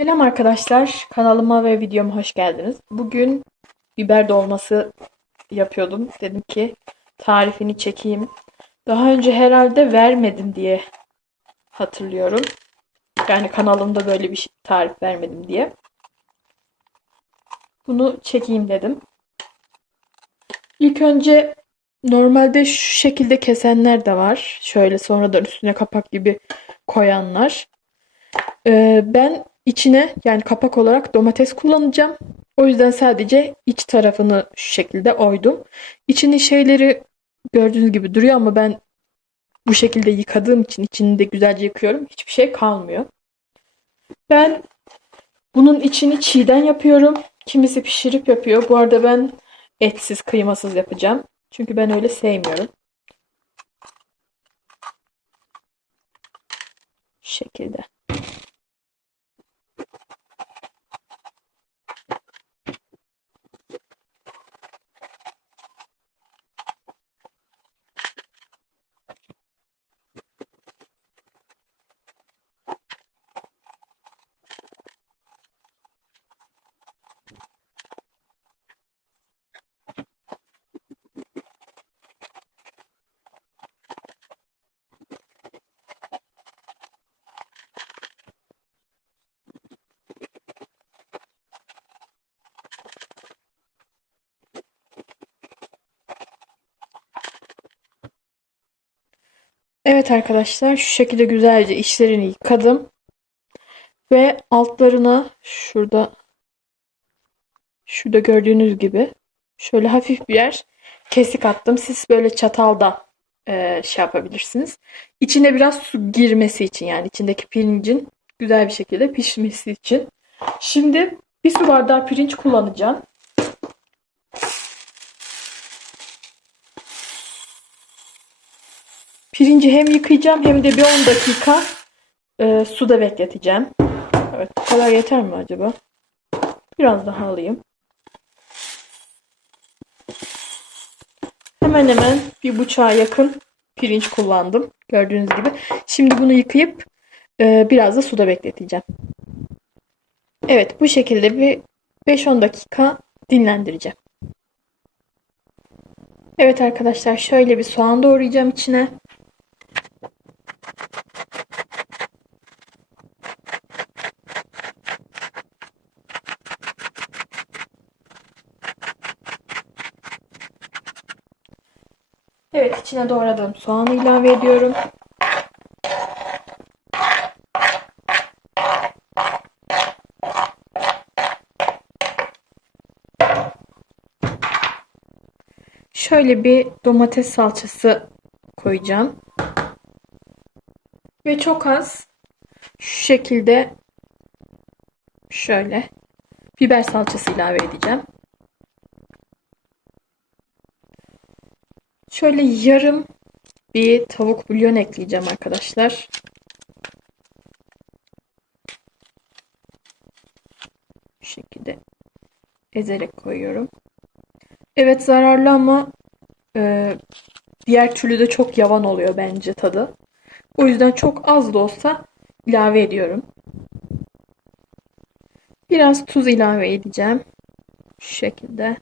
Selam arkadaşlar, kanalıma ve videoma hoş geldiniz. Bugün biber dolması yapıyordum. Dedim ki tarifini çekeyim. Daha önce herhalde vermedim diye hatırlıyorum. Yani kanalımda böyle bir şey- tarif vermedim diye. Bunu çekeyim dedim. İlk önce normalde şu şekilde kesenler de var. Şöyle sonradan üstüne kapak gibi koyanlar. Ee, ben içine yani kapak olarak domates kullanacağım. O yüzden sadece iç tarafını şu şekilde oydum. İçinin şeyleri gördüğünüz gibi duruyor ama ben bu şekilde yıkadığım için içini de güzelce yıkıyorum. Hiçbir şey kalmıyor. Ben bunun içini çiğden yapıyorum. Kimisi pişirip yapıyor. Bu arada ben etsiz, kıymasız yapacağım. Çünkü ben öyle sevmiyorum. Şu şekilde. Evet arkadaşlar şu şekilde güzelce içlerini yıkadım. Ve altlarına şurada şurada gördüğünüz gibi şöyle hafif bir yer kesik attım. Siz böyle çatalda e, şey yapabilirsiniz. İçine biraz su girmesi için yani içindeki pirincin güzel bir şekilde pişmesi için. Şimdi bir su bardağı pirinç kullanacağım. Pirinci hem yıkayacağım hem de bir 10 dakika e, suda bekleteceğim. Evet, bu kadar yeter mi acaba? Biraz daha alayım. Hemen hemen bir buçuğa yakın pirinç kullandım. Gördüğünüz gibi. Şimdi bunu yıkayıp e, biraz da suda bekleteceğim. Evet, bu şekilde bir 5-10 dakika dinlendireceğim. Evet arkadaşlar, şöyle bir soğan doğrayacağım içine. Evet, içine doğradığım soğanı ilave ediyorum. Şöyle bir domates salçası koyacağım. Ve çok az şu şekilde şöyle biber salçası ilave edeceğim. Şöyle yarım bir tavuk bulyon ekleyeceğim arkadaşlar. Bu şekilde ezerek koyuyorum. Evet zararlı ama e, diğer türlü de çok yavan oluyor bence tadı. O yüzden çok az da olsa ilave ediyorum. Biraz tuz ilave edeceğim. Şu şekilde.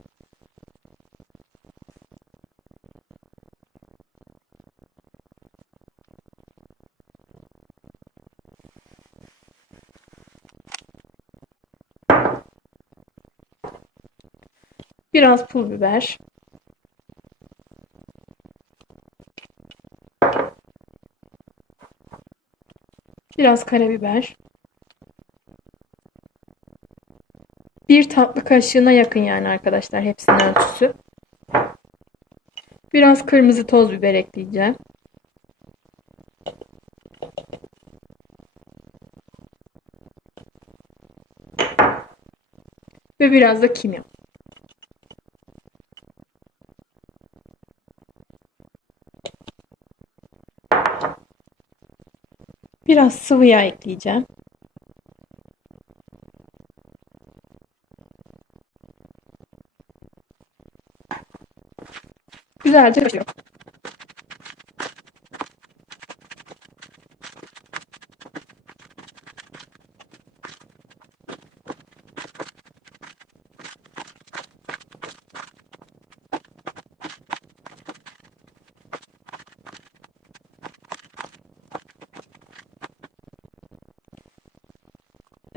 Biraz pul biber. Biraz karabiber. Bir tatlı kaşığına yakın yani arkadaşlar hepsinin ölçüsü. Biraz kırmızı toz biber ekleyeceğim. Ve biraz da kimyon. Biraz sıvı yağ ekleyeceğim. Güzelce karıştırıyorum.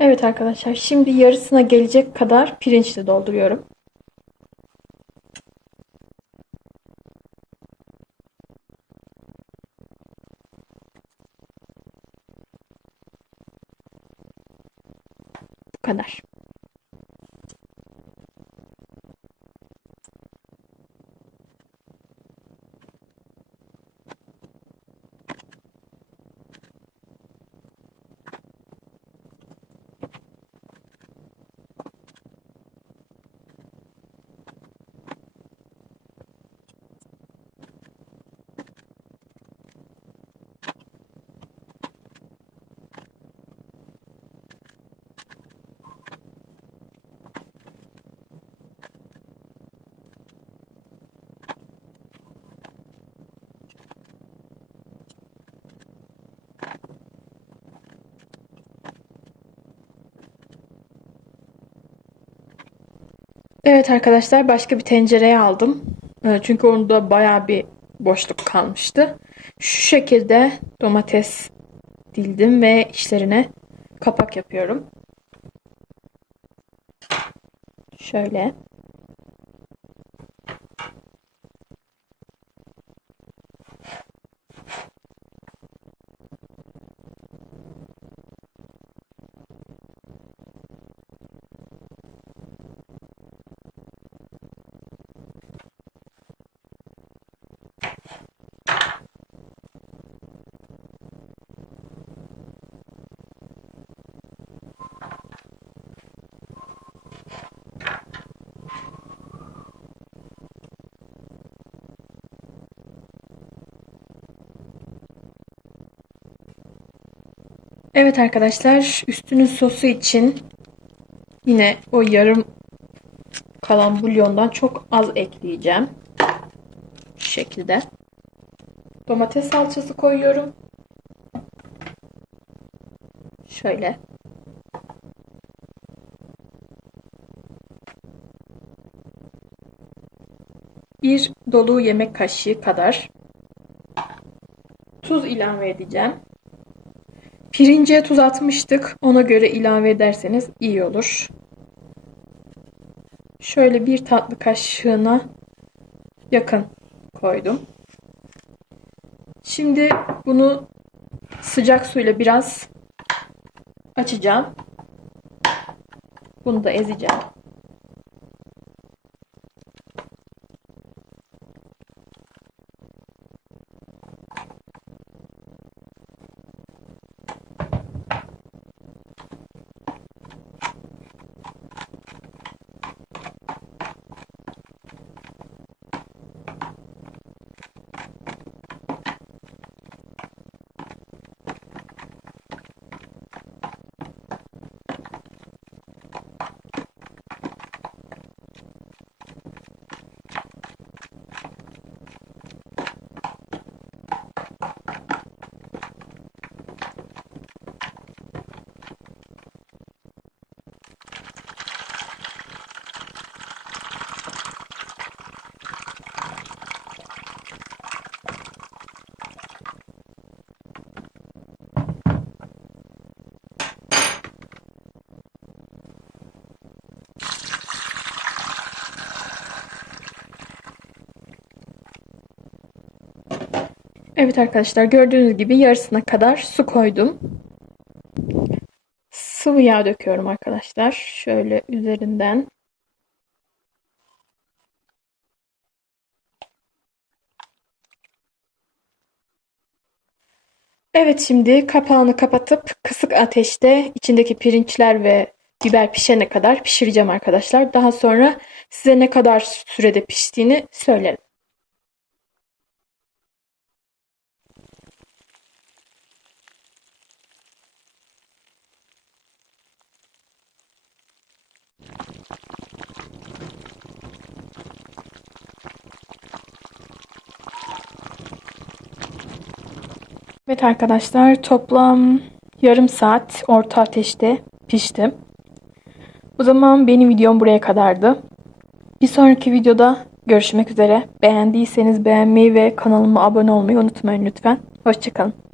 Evet arkadaşlar şimdi yarısına gelecek kadar pirinçle dolduruyorum. Bu kadar. Evet arkadaşlar başka bir tencereye aldım. Ee, Çünkü onda bayağı bir boşluk kalmıştı. Şu şekilde domates dildim ve içlerine kapak yapıyorum. Şöyle. Evet arkadaşlar üstünün sosu için yine o yarım kalan bulyondan çok az ekleyeceğim. Şu şekilde. Domates salçası koyuyorum. Şöyle. Bir dolu yemek kaşığı kadar tuz ilave edeceğim. Pirince tuz atmıştık. Ona göre ilave ederseniz iyi olur. Şöyle bir tatlı kaşığına yakın koydum. Şimdi bunu sıcak suyla biraz açacağım. Bunu da ezeceğim. Evet arkadaşlar gördüğünüz gibi yarısına kadar su koydum. Sıvı yağ döküyorum arkadaşlar. Şöyle üzerinden. Evet şimdi kapağını kapatıp kısık ateşte içindeki pirinçler ve biber pişene kadar pişireceğim arkadaşlar. Daha sonra size ne kadar sürede piştiğini söylerim. Evet arkadaşlar toplam yarım saat orta ateşte pişti. O zaman benim videom buraya kadardı. Bir sonraki videoda görüşmek üzere. Beğendiyseniz beğenmeyi ve kanalıma abone olmayı unutmayın lütfen. Hoşçakalın.